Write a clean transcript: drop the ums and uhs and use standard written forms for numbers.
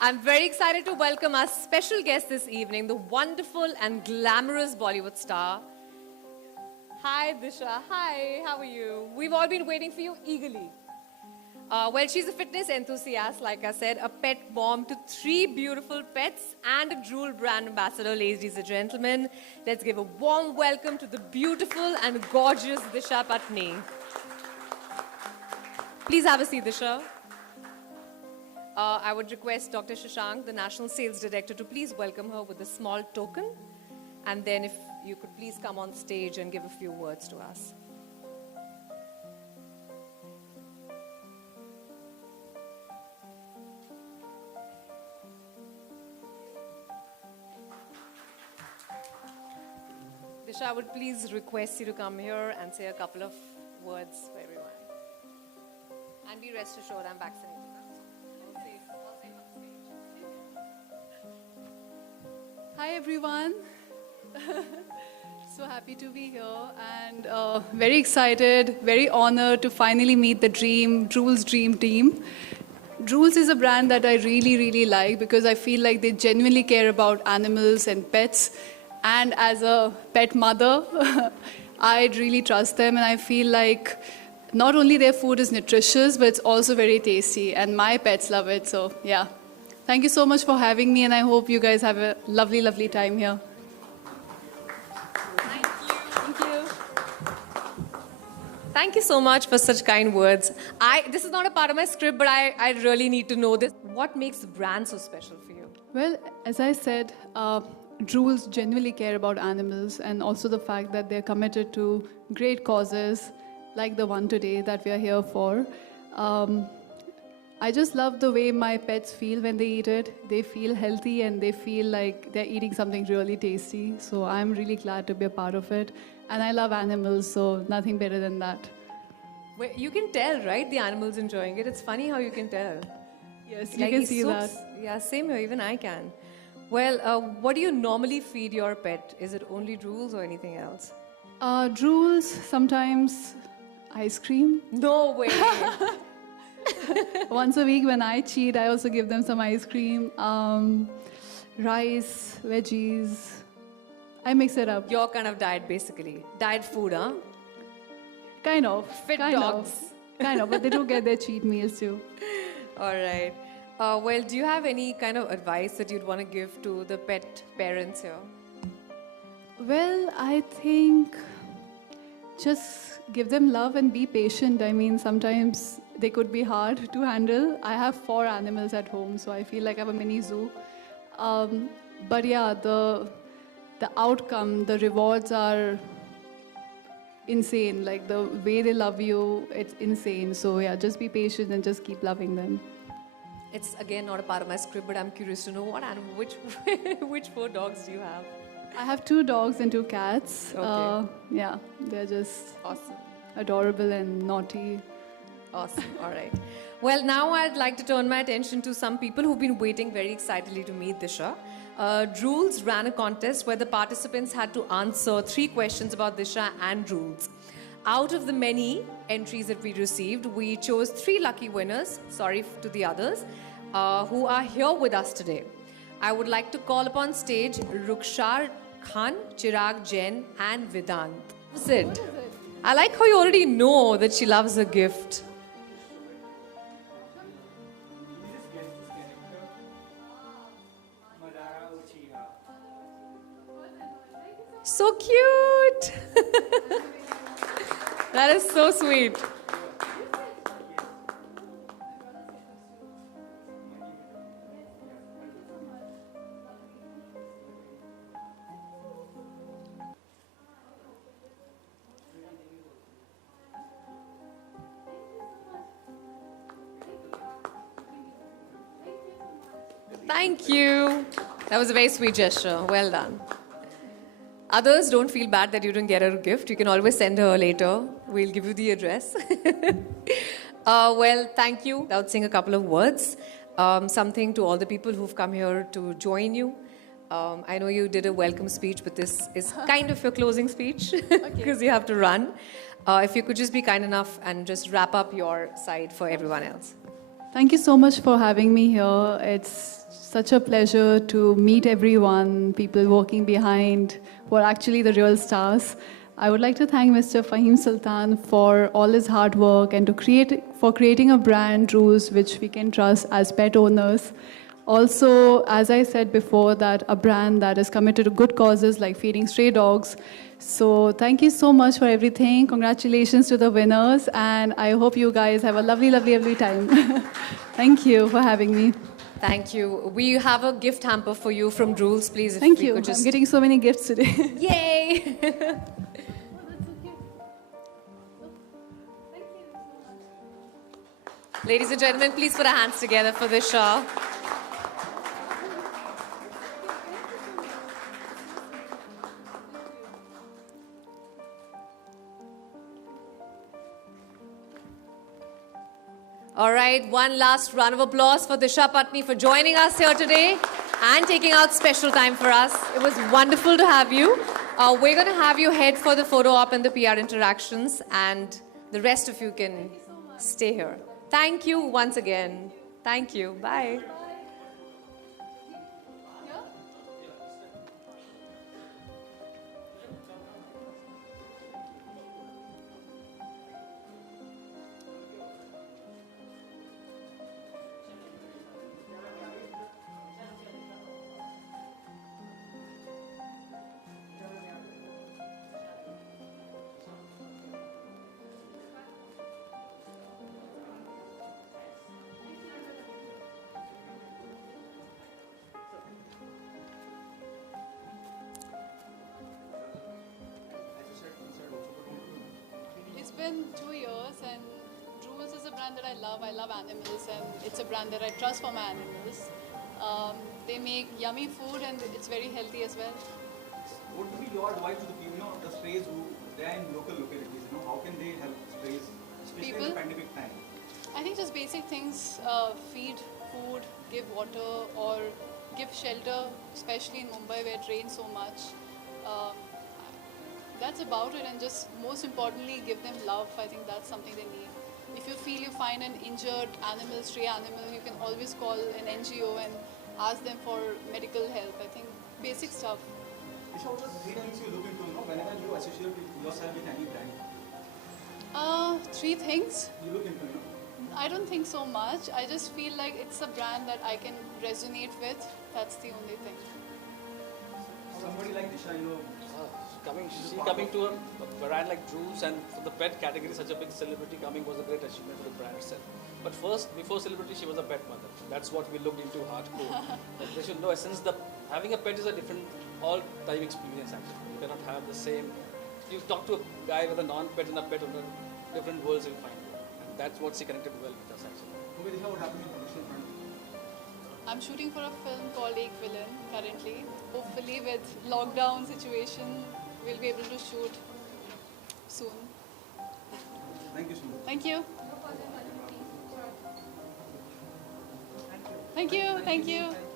I'm very excited to welcome our special guest this evening, the wonderful and glamorous Bollywood star. Hi, Disha. Hi, how are you? We've all been waiting for you eagerly. Well, she's a fitness enthusiast, like I said, a pet mom to 3 beautiful pets, and a Drool brand ambassador, ladies and gentlemen. Let's give a warm welcome to the beautiful and gorgeous Disha Patni. Please have a seat, Disha. I would request Dr. Shashank, the National Sales Director, to please welcome her with a small token. And then if you could please come on stage and give a few words to us. Disha, I would please request you to come here and say a couple of words for everyone. And be rest assured, I'm vaccinated. Hi everyone. So happy to be here and very excited, very honored to finally meet the Drool's dream team. Drool's is a brand that I really like because I feel like they genuinely care about animals and pets. And as a pet mother, I really trust them, and I feel like not only their food is nutritious, but it's also very tasty, and my pets love it, so yeah. Thank you so much for having me, and I hope you guys have a lovely time here. Thank you. Thank you so much for such kind words. This is not a part of my script, but I really need to know this. What makes the brand so special for you? Well, as I said, Drool's genuinely care about animals, and also the fact that they're committed to great causes like the one today that we are here for. I just love the way my pets feel when they eat it. They feel healthy and they feel like they're eating something really tasty. So I'm really glad to be a part of it. And I love animals, so nothing better than that. Well, you can tell, right? The animal's enjoying it. It's funny how you can tell. Yes, you can see that. Yeah, same here. Even I can. Well, what do you normally feed your pet? Is it only Drools or anything else? Drool's, sometimes ice cream. No way. Once a week when I cheat, I also give them some ice cream, rice, veggies. I mix it up. Your kind of diet, basically. Diet food, huh? Kind of. Fit kind dogs. Kind of, but they do get their cheat meals too. All right. Well, do you have any kind of advice that you'd want to give to the pet parents here? Well, I think just give them love and be patient. I mean, sometimes they could be hard to handle. I have 4 animals at home, so I feel like I have a mini zoo. But yeah, the outcome, the rewards are insane. Like the way they love you, it's insane. So yeah, just be patient and just keep loving them. It's again not a part of my script, but I'm curious to know what animal, which 4 dogs do you have? I have 2 dogs and 2 cats. Okay. Yeah, they're just Awesome. adorable and naughty. Awesome. All right. Well, now I'd like to turn my attention to some people who've been waiting very excitedly to meet Disha. Drool's ran a contest where the participants had to answer 3 questions about Disha and Drool's. Out of the many entries that we received, we chose 3 lucky winners, sorry to the others, who are here with us today. I would like to call upon stage Rukshar Khan, Chirag Jain and Vedant. What's it? I like how you already know that she loves a gift. So cute! That is so sweet. Thank you. That was a very sweet gesture. Well done. Others, don't feel bad that you didn't get her a gift. You can always send her later. We'll give you the address. Well, thank you. I would sing a couple of words. Something to all the people who've come here to join you. I know you did a welcome speech, but this is kind of your closing speech because you have to run. If you could just be kind enough and just wrap up your side for everyone else. Thank you so much for having me here. It's such a pleasure to meet everyone, people working behind who are actually the real stars. I would like to thank Mr. Fahim Sultan for all his hard work and for creating a brand, Rules, which we can trust as pet owners. Also, as I said before, that a brand that is committed to good causes like feeding stray dogs. So thank you so much for everything. Congratulations to the winners, and I hope you guys have a lovely, lovely, lovely time. Thank you for having me. Thank you. We have a gift hamper for you from Drools, please. If Thank we you. could just... I'm getting so many gifts today. Yay! Ladies and gentlemen, please put our hands together for this show. All right, one last round of applause for Disha Patni for joining us here today and taking out special time for us. It was wonderful to have you. We're going to have you head for the photo op and the PR interactions, and the rest of you can stay here. Thank you once again. Thank you. Bye. It's been 2 years, and Drools is a brand that I love. I love animals, and it's a brand that I trust for my animals. They make yummy food, and it's very healthy as well. What would be your advice to the people, the strays who they are in local localities? How can they help strays, especially in the pandemic time? I think just basic things: feed, food, give water, or give shelter, especially in Mumbai where it rains so much. That's about it, and just most importantly, give them love. I think that's something they need. If you feel you find an injured animal, stray animal, you can always call an NGO and ask them for medical help. I think basic stuff. Disha, what are the 3 things you look into, whenever you associate yourself with any brand? 3 things. You look into, I don't think so much. I just feel like it's a brand that I can resonate with. That's the only thing. Somebody like Disha, coming to a brand like Drools, and for the pet category, such a big celebrity coming was a great achievement for the brand itself. But first, before celebrity, she was a pet mother. That's what we looked into hardcore. But they should know, since having a pet is a different all-time experience actually. You cannot have the same. You talk to a guy with a non-pet and a pet owner, different worlds you'll find. And that's what she connected well with us actually. Okay, Disha, what happened in the professional front? I'm shooting for a film called Ek Villain currently. Hopefully with lockdown situation, we'll be able to shoot soon. Thank you so much. Thank you. Thank you. Thank you.